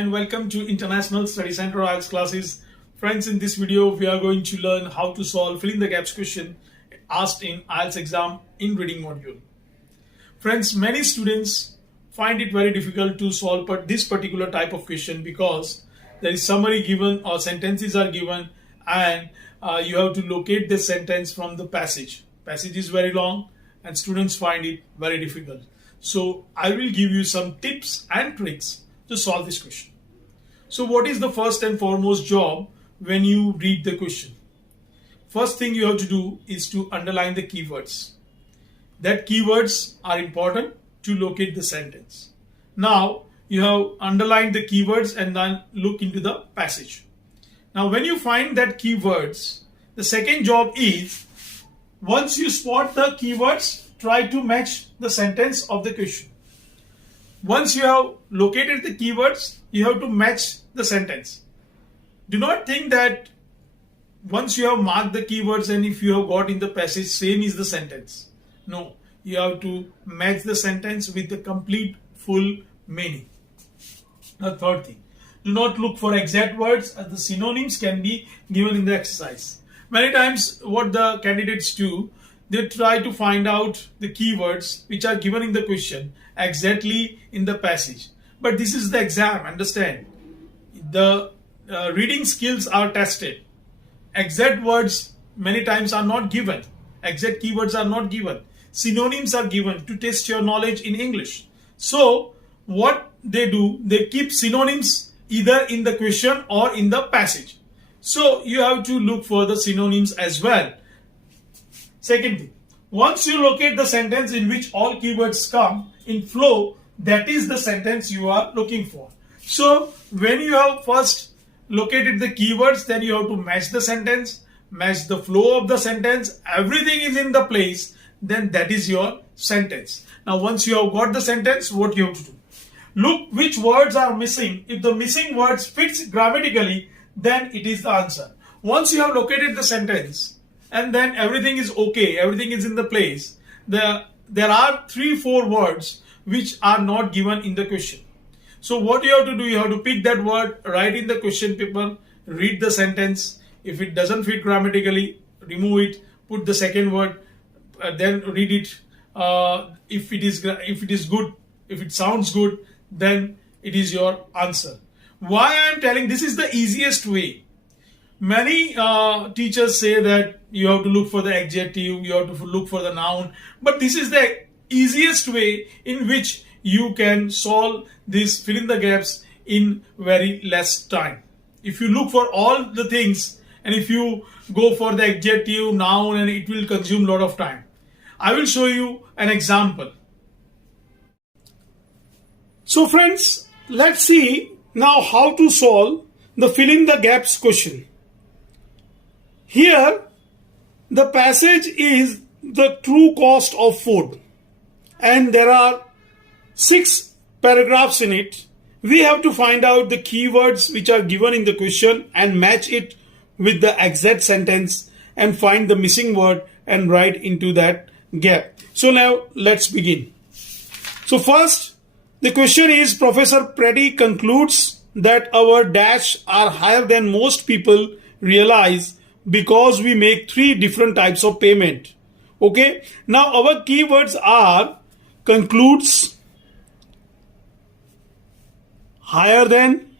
and welcome to International Study Center IELTS classes. Friends, in this video we are going to learn how to solve fill in the gaps question asked in IELTS exam in reading module. Friends, many students find it very difficult to solve this particular type of question because there is summary given or sentences are given and you have to locate the sentence from the passage. Passage is very long and students find it very difficult. So I will give you some tips and tricks to solve this question. So what is the first and foremost job when you read the question? First thing you have to do is to underline the keywords. That keywords are important to locate the sentence. Now you have underlined the keywords and then look into the passage. Now when you find that keywords, the second job is, once you spot the keywords, try to match the sentence of the question. Once you have located the keywords, you have to match the sentence. Do not think that once you have marked the keywords and if you have got in the passage, same is the sentence. No, you have to match the sentence with the complete full meaning. The third thing, do not look for exact words, as the synonyms can be given in the exercise. Many times what the candidates do, they try to find out the keywords which are given in the question exactly in the passage. But this is the exam, understand. The reading skills are tested. Exact words many times are not given. Exact keywords are not given. Synonyms are given to test your knowledge in English. So what they do, they keep synonyms either in the question or in the passage. So you have to look for the synonyms as well. Second thing, once you locate the sentence in which all keywords come in flow, that is the sentence you are looking for. So when you have first located the keywords, then you have to match the sentence, match the flow of the sentence, everything is in the place, then that is your sentence. Now once you have got the sentence, what you have to do? Look which words are missing. If the missing words fits grammatically, then it is the answer. Once you have located the sentence and then everything is okay, everything is in the place, there are 3-4 words which are not given in the question. So what you have to do, you have to pick that word, write in the question paper, read the sentence. If it doesn't fit grammatically, remove it, put the second word, then read it. If it is good, if it sounds good, then it is your answer. Why I am telling this is the easiest way. Many teachers say that you have to look for the adjective, you have to look for the noun, but this is the easiest way in which you can solve this fill in the gaps in very less time. If you look for all the things and if you go for the adjective, noun, and it will consume a lot of time. I will show you an example. So friends, let's see now how to solve the fill in the gaps question. Here the passage is the true cost of food and there are 6 paragraphs in it. We have to find out the keywords which are given in the question and match it with the exact sentence and find the missing word and write into that gap. So now let's begin. So first, the question is, Professor Pretty concludes that our dash are higher than most people realize because we make 3 different types of payment. Okay. Now our keywords are concludes, higher than,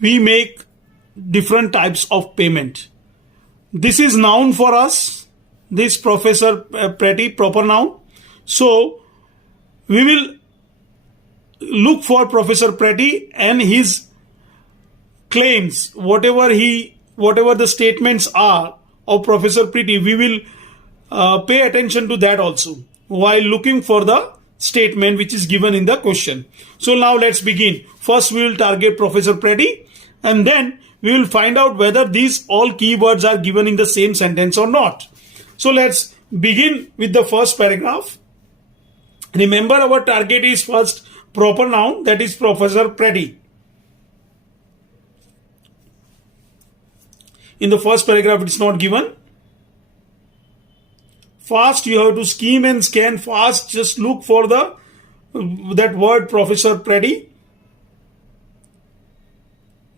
we make different types of payment. This is noun for us. This Professor Pretty, proper noun. So we will look for Professor Pretty and his claims, whatever the statements are of Professor Pretty, we will pay attention to that also while looking for the statement which is given in the question. So now let's begin. First we will target Professor Pretty and then we will find out whether these all keywords are given in the same sentence or not. So let's begin with the first paragraph. Remember, our target is first proper noun, that is Professor Pretty. In the first paragraph it is not given. Fast, you have to skim and scan fast. Just look for the that word Professor Preddy?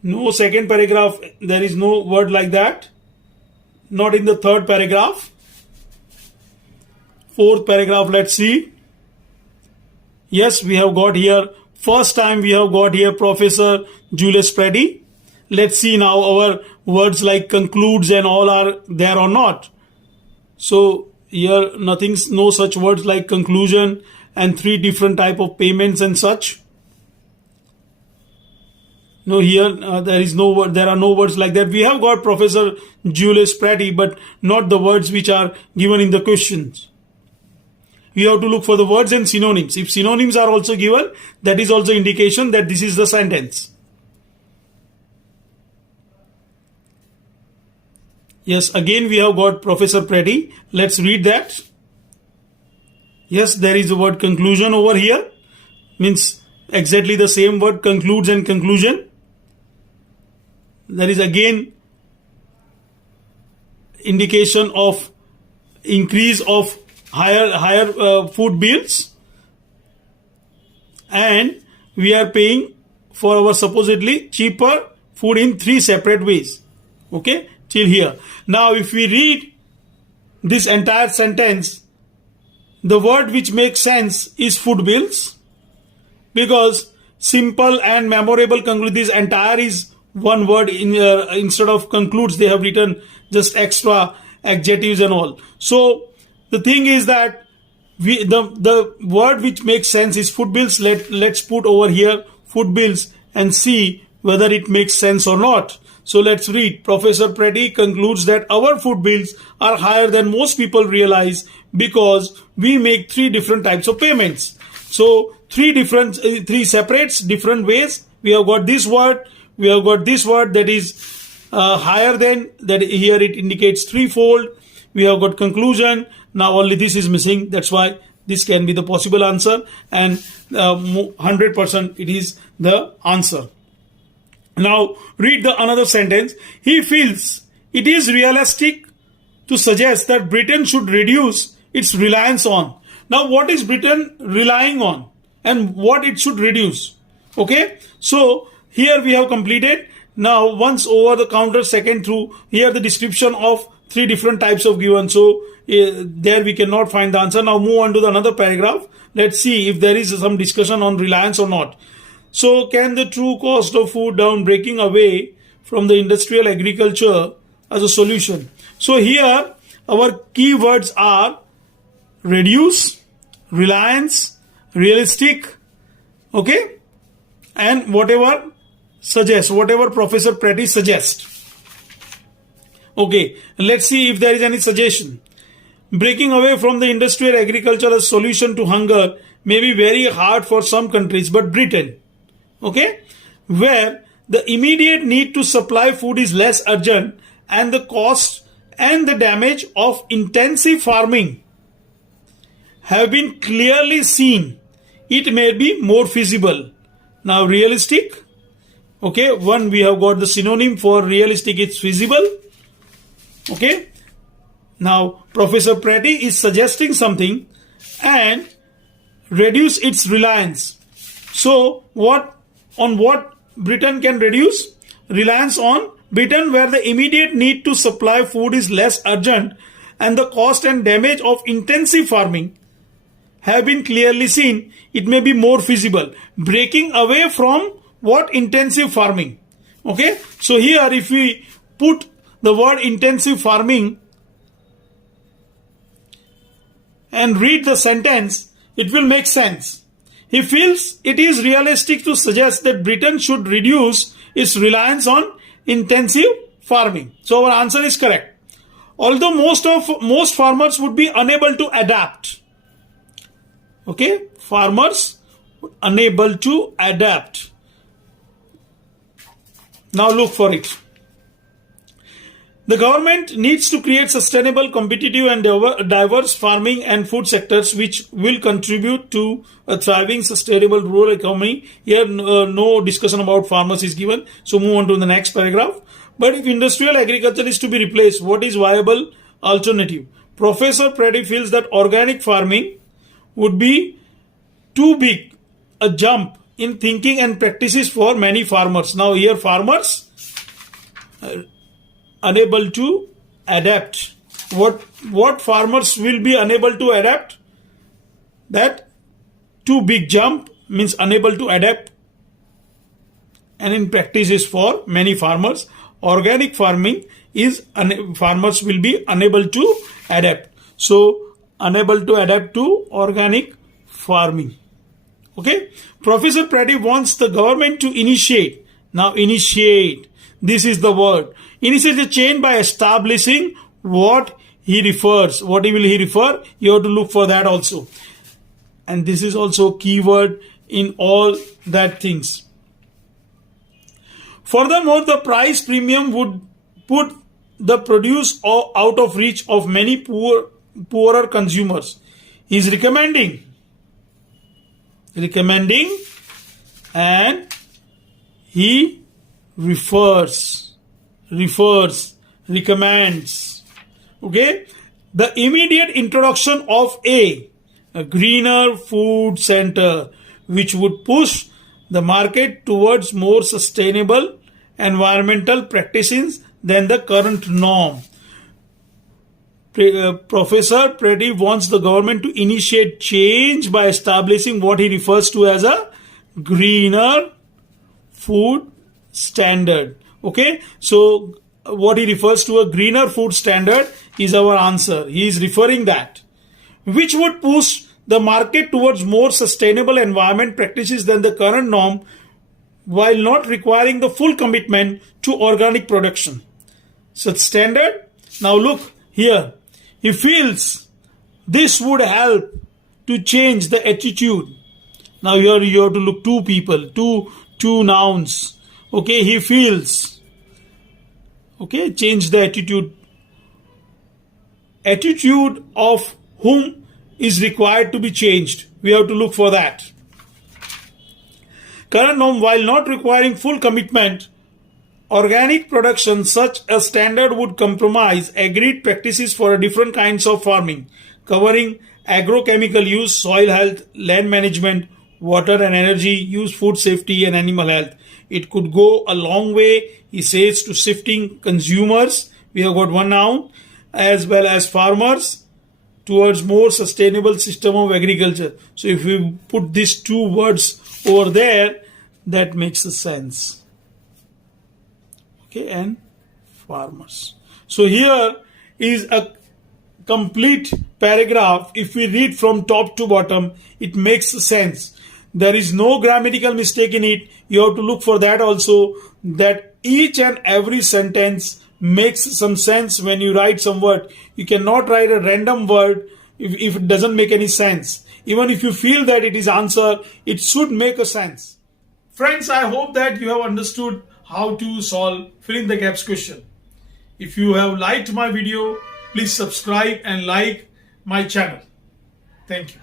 No, second paragraph, there is no word like that. Not in the third paragraph. Fourth paragraph, let's see. Yes, we have got here, first time we have got here Professor Julius Preddy. Let's see now our words like concludes and all are there or not. So here no such words like conclusion and three different type of payments and such. No, here there is no word. There are no words like that. We have got Professor Julius Preddy, but not the words which are given in the questions. We have to look for the words and synonyms. If synonyms are also given, that is also indication that this is the sentence. Yes, again we have got Professor Preddy. Let's read that. Yes, there is the word conclusion over here. Means exactly the same word, concludes and conclusion. There is again indication of increase of higher food bills, and we are paying for our supposedly cheaper food in three separate ways. Okay, till here. Now if we read this entire sentence, the word which makes sense is food bills, because simple and memorable conclude, this entire is one word. Instead of concludes they have written just extra adjectives and all. So the thing is that the word which makes sense is food bills. Let's put over here food bills and see whether it makes sense or not. So let's read. Professor Preddy concludes that our food bills are higher than most people realize because we make three different types of payments. So three separate different ways. We have got this word. We have got this word that is higher than, that here it indicates threefold. We have got conclusion. Now only this is missing. That's why this can be the possible answer, and 100% it is the answer. Now read the another sentence. He feels it is realistic to suggest that Britain should reduce its reliance on. Now what is Britain relying on and what it should reduce? Okay, so here we have completed. Now once over the counter second through, here the description of three different types of given. So there we cannot find the answer. Now move on to the another paragraph. Let's see if there is some discussion on reliance or not. So can the true cost of food down, breaking away from the industrial agriculture as a solution? So here our keywords are reduce, reliance, realistic, okay, and whatever suggest, whatever Professor Preddy suggests. Okay, let's see if there is any suggestion. Breaking away from the industrial agriculture as solution to hunger may be very hard for some countries, but Britain, okay, where the immediate need to supply food is less urgent and the cost and the damage of intensive farming have been clearly seen, it may be more feasible. Now realistic, okay, one we have got the synonym for realistic, it's feasible. Okay, now Professor Preddy is suggesting something and reduce its reliance. So what Britain can reduce? Reliance on Britain, where the immediate need to supply food is less urgent and the cost and damage of intensive farming have been clearly seen, it may be more feasible. Breaking away from what? Intensive farming. Okay, so here if we put the word intensive farming and read the sentence, it will make sense. He feels it is realistic to suggest that Britain should reduce its reliance on intensive farming. So our answer is correct. Although most farmers would be unable to adapt. Okay, farmers unable to adapt. Now look for it. The government needs to create sustainable, competitive and diverse farming and food sectors which will contribute to a thriving, sustainable rural economy. Here no discussion about farmers is given. So move on to the next paragraph. But if industrial agriculture is to be replaced, what is viable alternative? Professor Preddy feels that organic farming would be too big a jump in thinking and practices for many farmers. Now here farmers are unable to adapt. What farmers will be unable to adapt? That too big jump means unable to adapt, and in practices for many farmers. Organic farming is farmers will be unable to adapt. So unable to adapt to organic farming. Okay. Professor Preddy wants the government to initiate. Now initiate. This is the word. Initiate the change by establishing what he refers. What will he refer? You have to look for that also. And this is also keyword in all that things. Furthermore, the price premium would put the produce out of reach of many poorer consumers. He is recommending, and he recommends. Okay, the immediate introduction of a greener food center, which would push the market towards more sustainable environmental practices than the current norm. Professor Preddy wants the government to initiate change by establishing what he refers to as a greener food standard. Okay, so what he refers to a greener food standard is our answer. He is referring that, which would push the market towards more sustainable environment practices than the current norm, while not requiring the full commitment to organic production. Such standard. Now look here. He feels this would help to change the attitude. Now here you have to look two people, two nouns. Okay, he feels. Okay, change the attitude. Attitude of whom is required to be changed. We have to look for that. Current norm, while not requiring full commitment, organic production, such a standard would compromise agreed practices for different kinds of farming, covering agrochemical use, soil health, land management, water and energy use, food safety and animal health. It could go a long way, he says, to shifting consumers, we have got one noun, as well as farmers, towards more sustainable system of agriculture. So if we put these two words over there, that makes sense. Okay, and farmers. So here is a complete paragraph. If we read from top to bottom, it makes sense. There is no grammatical mistake in it. You have to look for that also, that each and every sentence makes some sense when you write some word. You cannot write a random word if it doesn't make any sense. Even if you feel that it is answer, it should make a sense. Friends, I hope that you have understood how to solve fill in the gaps question. If you have liked my video, please subscribe and like my channel. Thank you.